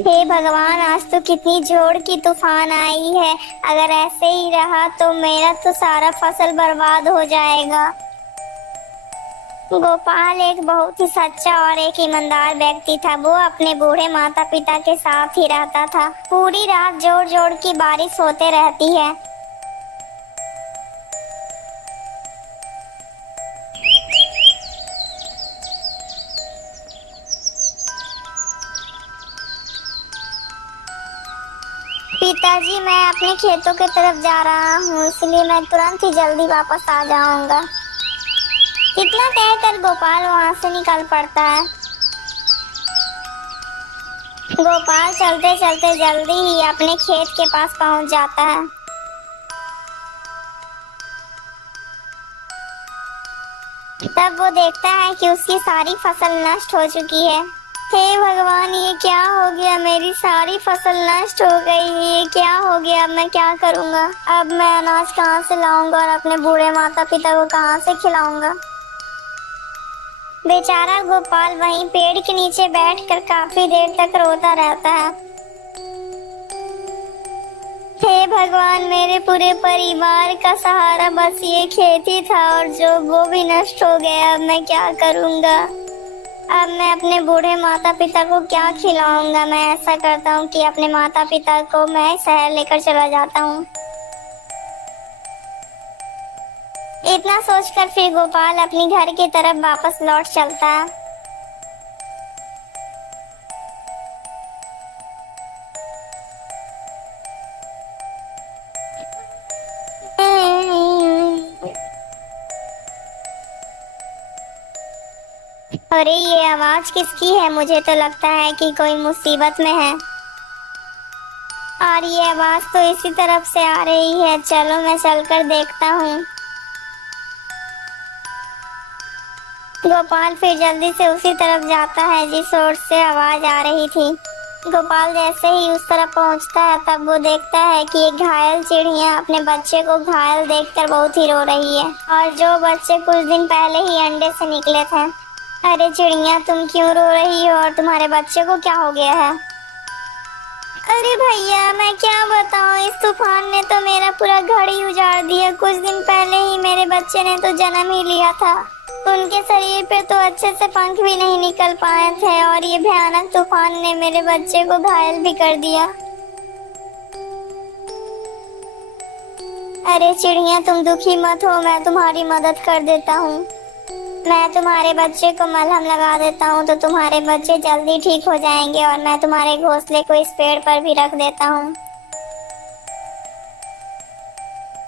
हे भगवान, आज तो कितनी जोर की तूफान आई है। अगर ऐसे ही रहा तो मेरा तो सारा फसल बर्बाद हो जाएगा। गोपाल एक बहुत ही सच्चा और एक ईमानदार व्यक्ति था। वो अपने बूढ़े माता पिता के साथ ही रहता था। पूरी रात जोर जोर की बारिश होते रहती है। पिताजी, मैं अपने खेतों की तरफ जा रहा हूँ, इसलिए मैं तुरंत ही जल्दी वापस आ जाऊंगा। इतना कहकर गोपाल वहाँ से निकल पड़ता है। गोपाल चलते चलते जल्दी ही अपने खेत के पास पहुँच जाता है। तब वो देखता है कि उसकी सारी फसल नष्ट हो चुकी है। हे भगवान, ये क्या हो गया? मेरी सारी फसल नष्ट हो गई। ये क्या हो गया? अब मैं क्या करूँगा? अब मैं अनाज कहाँ से लाऊंगा और अपने बूढ़े माता पिता को कहाँ से खिलाऊंगा? बेचारा गोपाल वहीं पेड़ के नीचे बैठकर काफी देर तक रोता रहता है। हे भगवान, मेरे पूरे परिवार का सहारा बस ये खेती था और जो वो भी नष्ट हो गया। अब मैं क्या करूँगा? अब मैं अपने बूढ़े माता पिता को क्या खिलाऊंगा? मैं ऐसा करता हूँ कि अपने माता पिता को मैं शहर लेकर चला जाता हूँ। इतना सोचकर फिर गोपाल अपनी घर की तरफ वापस लौट चलता है। अरे, ये आवाज किसकी है? मुझे तो लगता है कि कोई मुसीबत में है और ये आवाज तो इसी तरफ से आ रही है। चलो मैं चलकर देखता हूँ। गोपाल फिर जल्दी से उसी तरफ जाता है जिस ओर से आवाज आ रही थी। गोपाल जैसे ही उस तरफ पहुंचता है तब वो देखता है कि एक घायल चिड़िया अपने बच्चे को घायल देखकर बहुत ही रो रही है, और जो बच्चे कुछ दिन पहले ही अंडे से निकले थे। अरे चिड़िया, तुम क्यों रो रही हो और तुम्हारे बच्चे को क्या हो गया है? अरे भैया, मैं क्या बताऊं, इस तूफान ने तो मेरा पूरा घर ही उजाड़ दिया। कुछ दिन पहले ही मेरे बच्चे ने तो जन्म ही लिया था। उनके शरीर पे तो अच्छे से पंख भी नहीं निकल पाए थे और ये भयानक तूफान ने मेरे बच्चे को घायल भी कर दिया। अरे चिड़िया, तुम दुखी मत हो, मैं तुम्हारी मदद कर देता हूँ। मैं तुम्हारे बच्चे को मलहम लगा देता हूँ तो तुम्हारे बच्चे जल्दी ठीक हो जाएंगे, और मैं तुम्हारे घोंसले को इस पेड़ पर भी रख देता हूँ।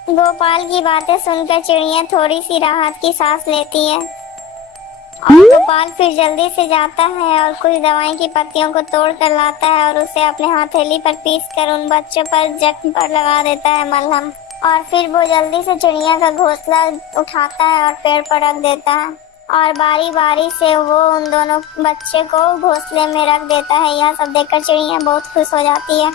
गोपाल की बातें सुनकर चिड़िया थोड़ी सी राहत की सांस लेती है और गोपाल फिर जल्दी से जाता है और कुछ दवाई की पत्तियों को तोड़ कर लाता है और उसे अपने हथेली पर पीस कर उन बच्चों पर जख्म पर लगा देता है मलहम। और फिर वो जल्दी से चिड़िया का घोंसला उठाता है और पेड़ पर रख देता है और बारी बारी से वो उन दोनों बच्चे को घोंसले में रख देता है। यह सब देखकर चिड़िया बहुत खुश हो जाती है।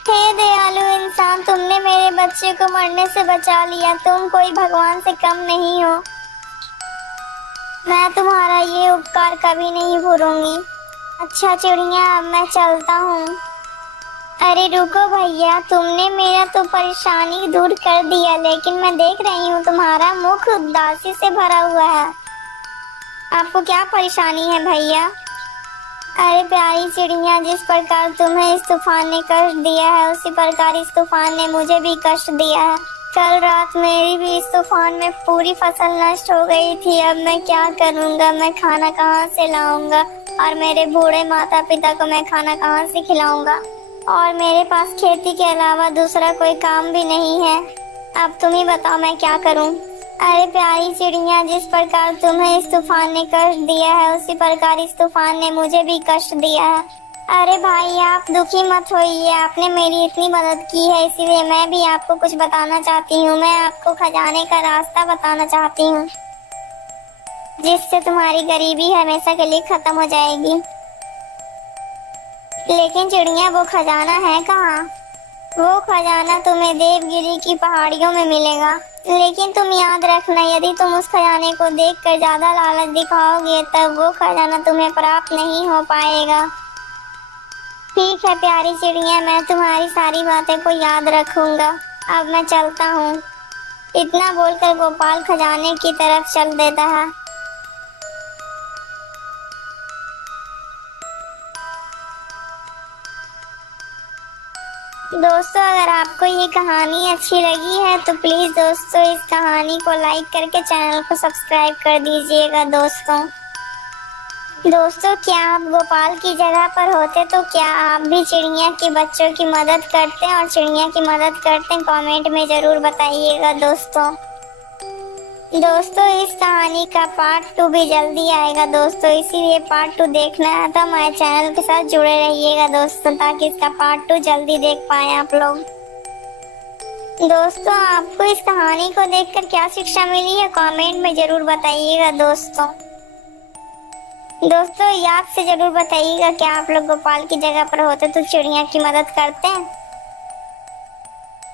हे दयालु इंसान, तुमने मेरे बच्चे को मरने से बचा लिया। तुम कोई भगवान से कम नहीं हो। मैं तुम्हारा ये उपकार कभी नहीं भूलूंगी। अच्छा चिड़िया, अब मैं चलता हूँ। अरे रुको भैया, तुमने मेरा तो परेशानी दूर कर दिया, लेकिन मैं देख रही हूँ तुम्हारा मुख उदासी से भरा हुआ है। आपको क्या परेशानी है भैया? अरे प्यारी चिड़िया, जिस प्रकार तुम्हें इस तूफान ने कष्ट दिया है उसी प्रकार इस तूफान ने मुझे भी कष्ट दिया है। कल रात मेरी भी इस तूफान में पूरी फसल नष्ट हो गई थी। अब मैं क्या करूँगा? मैं खाना कहाँ से लाऊंगा और मेरे बूढ़े माता पिता को मैं खाना कहाँ से खिलाऊंगा? और मेरे पास खेती के अलावा दूसरा कोई काम भी नहीं है। अब तुम ही बताओ मैं क्या करूं? अरे प्यारी चिड़िया, जिस प्रकार तुम्हें इस तूफान ने कष्ट दिया है उसी प्रकार इस तूफान ने मुझे भी कष्ट दिया है। अरे भाई, आप दुखी मत होइए, आपने मेरी इतनी मदद की है, इसीलिए मैं भी आपको कुछ बताना चाहती हूँ। मैं आपको खजाने का रास्ता बताना चाहती हूँ जिससे तुम्हारी गरीबी हमेशा के लिए खत्म हो जाएगी। लेकिन चिड़िया, वो खजाना है कहाँ? वो खजाना तुम्हें देवगिरी की पहाड़ियों में मिलेगा, लेकिन तुम याद रखना, यदि तुम उस खजाने को देखकर ज्यादा लालच दिखाओगे तब वो खजाना तुम्हें प्राप्त नहीं हो पाएगा। ठीक है प्यारी चिड़िया, मैं तुम्हारी सारी बातें को याद रखूंगा। अब मैं चलता हूँ। इतना बोलकर गोपाल खजाने की तरफ चल देता है। दोस्तों, अगर आपको ये कहानी अच्छी लगी है तो प्लीज दोस्तों इस कहानी को लाइक करके चैनल को सब्सक्राइब कर दीजिएगा। दोस्तों क्या आप गोपाल की जगह पर होते तो क्या आप भी चिड़िया के बच्चों की मदद करते हैं? और चिड़िया की मदद करते हैं कमेंट में जरूर बताइएगा। दोस्तों इस कहानी का पार्ट 2 भी जल्दी आएगा दोस्तों, इसीलिए पार्ट 2 देखना है तो हमारे चैनल के साथ जुड़े रहिएगा दोस्तों, ताकि इसका पार्ट 2 जल्दी देख पाए आप लोग। दोस्तों आपको इस कहानी को देखकर क्या शिक्षा मिली है कमेंट में जरूर बताइएगा। दोस्तों याद से जरूर बताइएगा कि आप लोग गोपाल की जगह पर होते तो चिड़िया की मदद करते हैं।